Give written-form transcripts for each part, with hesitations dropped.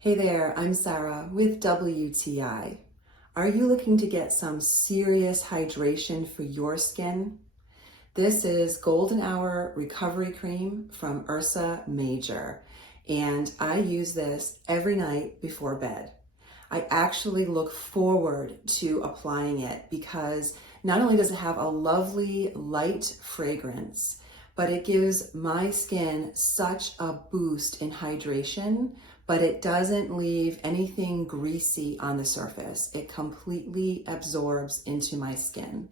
Hey there, I'm Sarah with WTI. Are you looking to get some serious hydration for your skin? This is Golden Hour Recovery Cream from Ursa Major, and I use this every night before bed. I actually look forward to applying it because not only does it have a lovely light fragrance, but it gives my skin such a boost in hydration, but it doesn't leave anything greasy on the surface. It completely absorbs into my skin.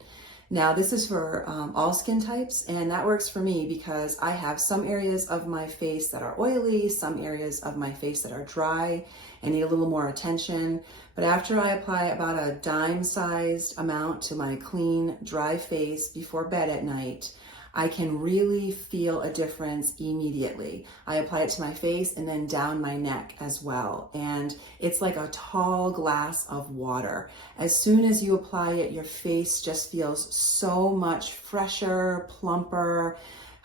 Now, this is for all skin types, and that works for me because I have some areas of my face that are oily, some areas of my face that are dry and need a little more attention. But after I apply about a dime-sized amount to my clean, dry face before bed at night, I can really feel a difference immediately. I apply it to my face and then down my neck as well. And it's like a tall glass of water. As soon as you apply it, your face just feels so much fresher, plumper,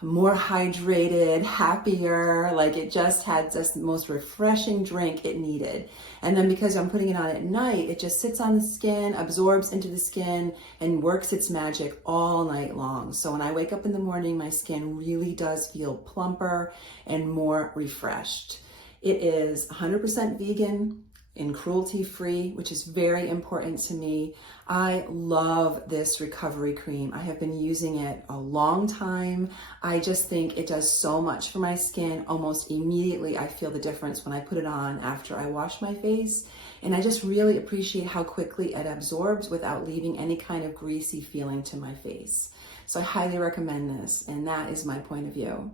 more hydrated, happier. Like it just had just the most refreshing drink it needed. And then because I'm putting it on at night, it just sits on the skin, absorbs into the skin, and works its magic all night long. So when I wake up in the morning, my skin really does feel plumper and more refreshed. It is 100% vegan and cruelty-free, which is very important to me. I love this recovery cream. I have been using it a long time. I just think it does so much for my skin. Almost immediately, I feel the difference when I put it on after I wash my face. And I just really appreciate how quickly it absorbs without leaving any kind of greasy feeling to my face. So I highly recommend this, and that is my point of view.